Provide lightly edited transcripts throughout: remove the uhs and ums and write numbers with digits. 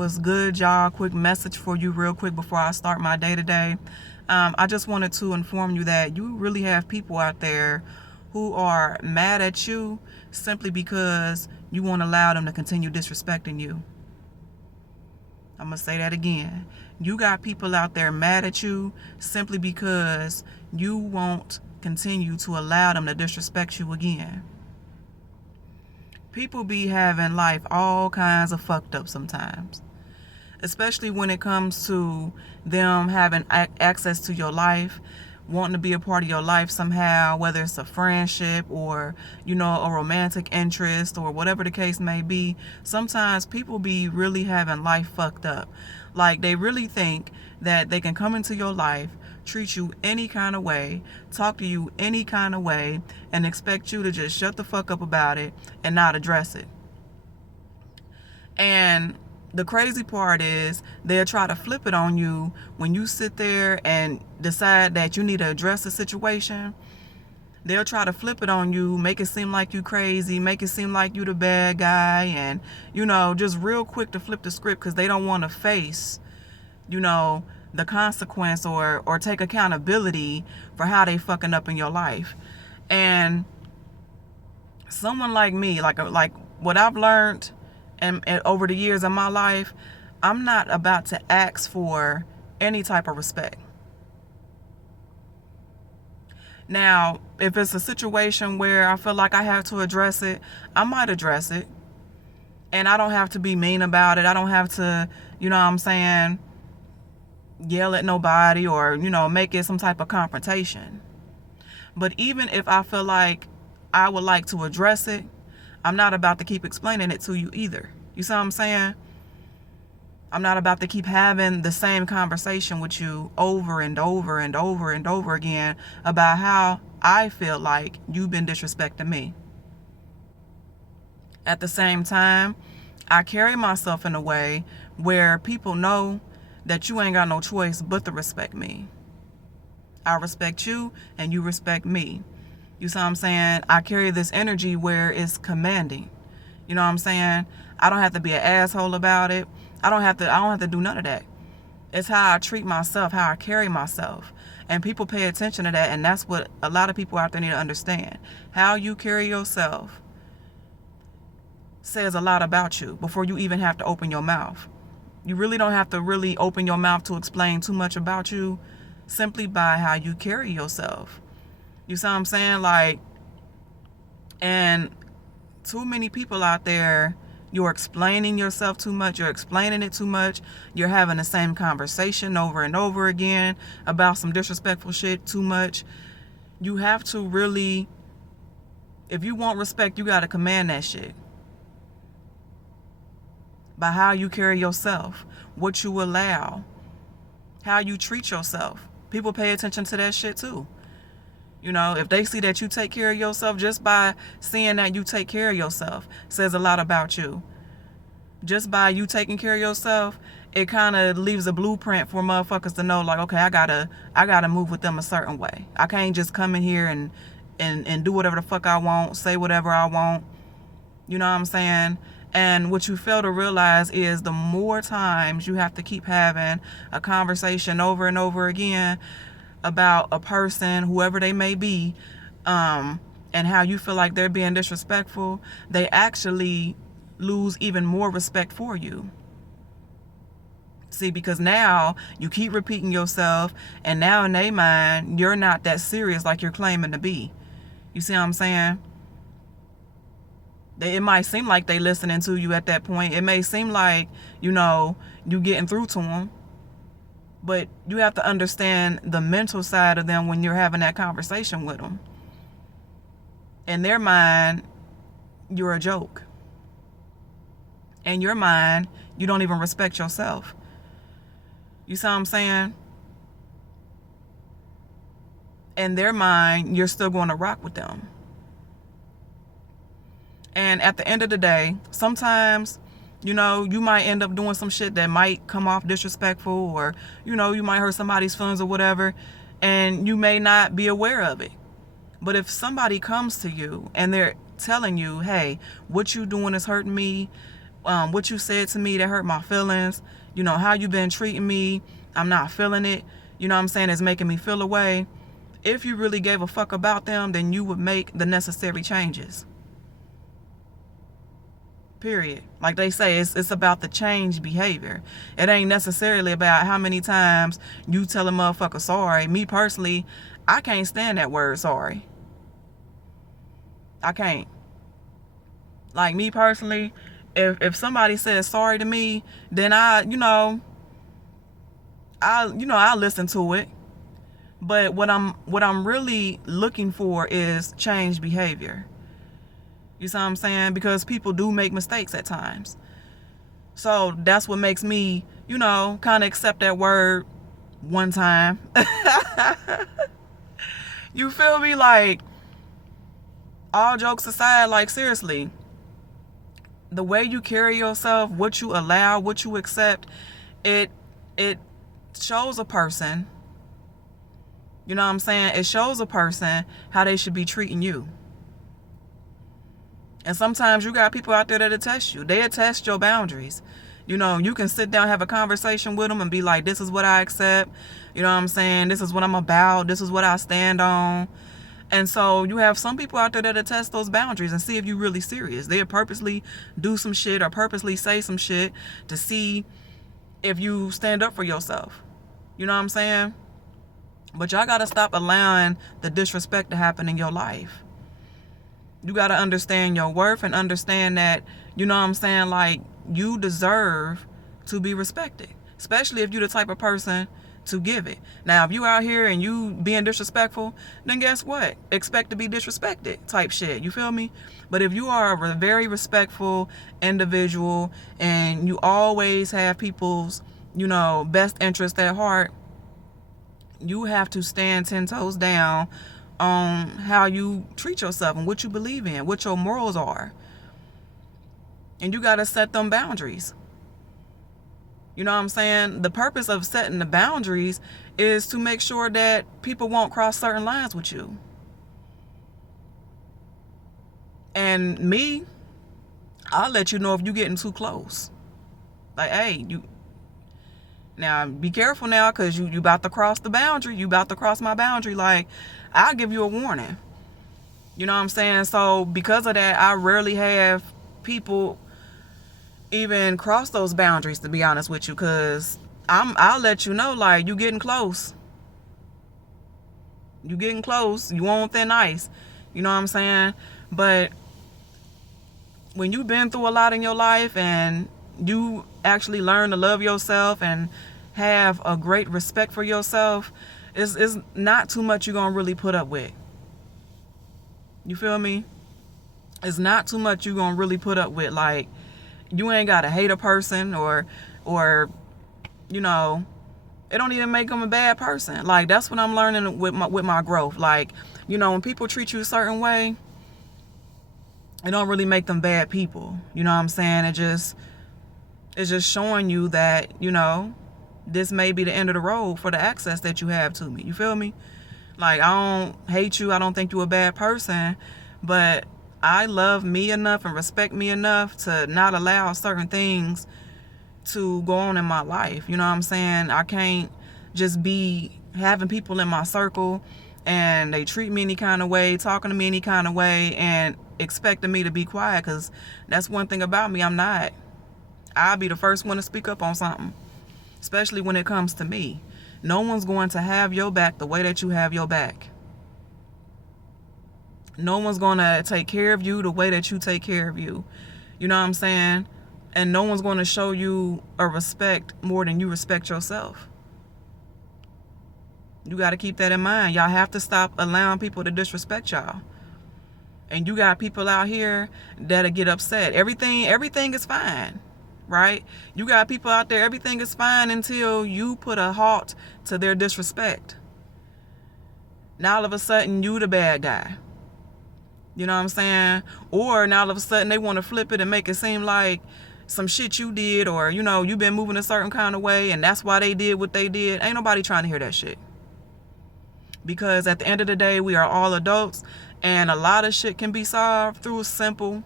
What's good, y'all? Quick message for you real quick before I start my day today. I just wanted to inform you that you really have people out there who are mad at you simply because you won't allow them to continue disrespecting you. I'm going to say that again. You got people out there mad at you simply because you won't continue to allow them to disrespect you again. People be having life all kinds of fucked up sometimes, especially when it comes to them having access to your life, wanting to be a part of your life somehow, whether it's a friendship or, a romantic interest or whatever the case may be. Sometimes people be really having life fucked up. Like, they really think that they can come into your life, treat you any kind of way, talk to you any kind of way, and expect you to just shut the fuck up about it and not address it. And the crazy part is they'll try to flip it on you when you sit there and decide that you need to address the situation. They'll try to flip it on you, make it seem like you crazy, make it seem like you the bad guy, and, just real quick to flip the script because they don't want to face, the consequence or take accountability for how they fucking up in your life. And someone like me, like what I've learned and over the years of my life, I'm not about to ask for any type of respect. Now, if it's a situation where I feel like I have to address it, I might address it. And I don't have to be mean about it. I don't have to, yell at nobody or, make it some type of confrontation. But even if I feel like I would like to address it, I'm not about to keep explaining it to you either. You see what I'm saying? I'm not about to keep having the same conversation with you over and over and over and over again about how I feel like you've been disrespecting me. At the same time, I carry myself in a way where people know that you ain't got no choice but to respect me. I respect you and you respect me. You see what I'm saying? I carry this energy where it's commanding. You know what I'm saying? I don't have to be an asshole about it. I don't have to do none of that. It's how I treat myself, how I carry myself. And people pay attention to that, and that's what a lot of people out there need to understand. How you carry yourself says a lot about you before you even have to open your mouth. You really don't have to really open your mouth to explain too much about you, simply by how you carry yourself. You see what I'm saying? And too many people out there, you're explaining yourself too much, you're explaining it too much, you're having the same conversation over and over again about some disrespectful shit too much. You have to really, if you want respect, you got to command that shit. By how you carry yourself, what you allow, how you treat yourself. People pay attention to that shit too. If they see that you take care of yourself, just by seeing that you take care of yourself says a lot about you. Just by you taking care of yourself, it kind of leaves a blueprint for motherfuckers to know, like, okay, I gotta move with them a certain way. I can't just come in here and do whatever the fuck I want, say whatever I want. You know what I'm saying? And what you fail to realize is the more times you have to keep having a conversation over and over again about a person, whoever they may be, and how you feel like they're being disrespectful, they actually lose even more respect for you. See, because now you keep repeating yourself, and now in their mind, you're not that serious like you're claiming to be. You see what I'm saying? It might seem like they listening to you at that point. It may seem like, you getting through to them. But you have to understand the mental side of them when you're having that conversation with them. In their mind, you're a joke. In your mind, you don't even respect yourself. You see what I'm saying? In their mind, you're still going to rock with them. And at the end of the day, sometimes, you might end up doing some shit that might come off disrespectful, or, you might hurt somebody's feelings or whatever, and you may not be aware of it. But if somebody comes to you and they're telling you, hey, what you doing is hurting me, what you said to me that hurt my feelings, you know, how you been treating me, I'm not feeling it, you know what I'm saying, it's making me feel away. If you really gave a fuck about them, then you would make the necessary changes. Period. Like they say, it's about the change behavior. It ain't necessarily about how many times you tell a motherfucker sorry. Me personally, I can't stand that word sorry. I can't. Like me personally, if somebody says sorry to me, then I listen to it. But what I'm really looking for is change behavior. You see what I'm saying? Because people do make mistakes at times. So that's what makes me, kind of accept that word one time. You feel me? Like, all jokes aside, like, seriously, the way you carry yourself, what you allow, what you accept, it shows a person, you know what I'm saying? It shows a person how they should be treating you. And sometimes you got people out there that test you. They test your boundaries. You know, you can sit down, have a conversation with them and be like, this is what I accept. You know what I'm saying? This is what I'm about. This is what I stand on. And so you have some people out there that test those boundaries and see if you're really serious. They'll purposely do some shit or purposely say some shit to see if you stand up for yourself. You know what I'm saying? But y'all got to stop allowing the disrespect to happen in your life. You got to understand your worth and understand that, you know what I'm saying, like, you deserve to be respected, especially if you're the type of person to give it. Now, if you out here and you being disrespectful, then guess what? Expect to be disrespected type shit. You feel me? But if you are a very respectful individual and you always have people's, best interest at heart, you have to stand 10 toes down on how you treat yourself and what you believe in, what your morals are. And you got to set them boundaries. You know what I'm saying? The purpose of setting the boundaries is to make sure that people won't cross certain lines with you. And me, I'll let you know if you're getting too close. Like, hey, now be careful now, because you about to cross the boundary. You about to cross my boundary. Like, I'll give you a warning. You know what I'm saying? So because of that, I rarely have people even cross those boundaries, to be honest with you, because I'll let you know, like, you getting close. You getting close. You on thin ice. You know what I'm saying? But when you've been through a lot in your life and you actually learn to love yourself and have a great respect for yourself, it's not too much you're gonna really put up with. You feel me? It's not too much you're gonna really put up with. Like, you ain't gotta hate a person or it don't even make them a bad person. Like, that's what I'm learning with my growth. Like, when people treat you a certain way, it don't really make them bad people. You know what I'm saying? It's just showing you that, this may be the end of the road for the access that you have to me. You feel me? Like, I don't hate you. I don't think you're a bad person. But I love me enough and respect me enough to not allow certain things to go on in my life. You know what I'm saying? I can't just be having people in my circle and they treat me any kind of way, talking to me any kind of way, and expecting me to be quiet, because that's one thing about me. I'm not. I'll be the first one to speak up on something, especially when it comes to me. No one's going to have your back the way that you have your back. No one's going to take care of you the way that you take care of you. You know what I'm saying? And no one's going to show you a respect more than you respect yourself. You got to keep that in mind. Y'all have to stop allowing people to disrespect y'all. And you got people out here that'll get upset. Everything is fine, right? You got people out there, everything is fine until you put a halt to their disrespect. Now all of a sudden, you the bad guy. You know what I'm saying? Or now all of a sudden they want to flip it and make it seem like some shit you did, or, you've been moving a certain kind of way and that's why they did what they did. Ain't nobody trying to hear that shit. Because at the end of the day, we are all adults, and a lot of shit can be solved through a simple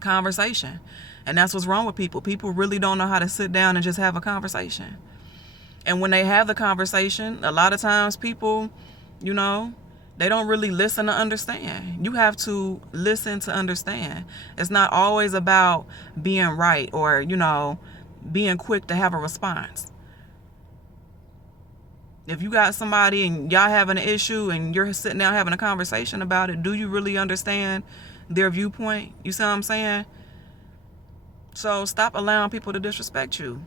conversation. And that's what's wrong with people. People really don't know how to sit down and just have a conversation. And when they have the conversation, a lot of times people, you know, they don't really listen to understand. You have to listen to understand. It's not always about being right or, you know, being quick to have a response. If you got somebody and y'all having an issue and you're sitting down having a conversation about it, do you really understand their viewpoint? You see what I'm saying? So stop allowing people to disrespect you.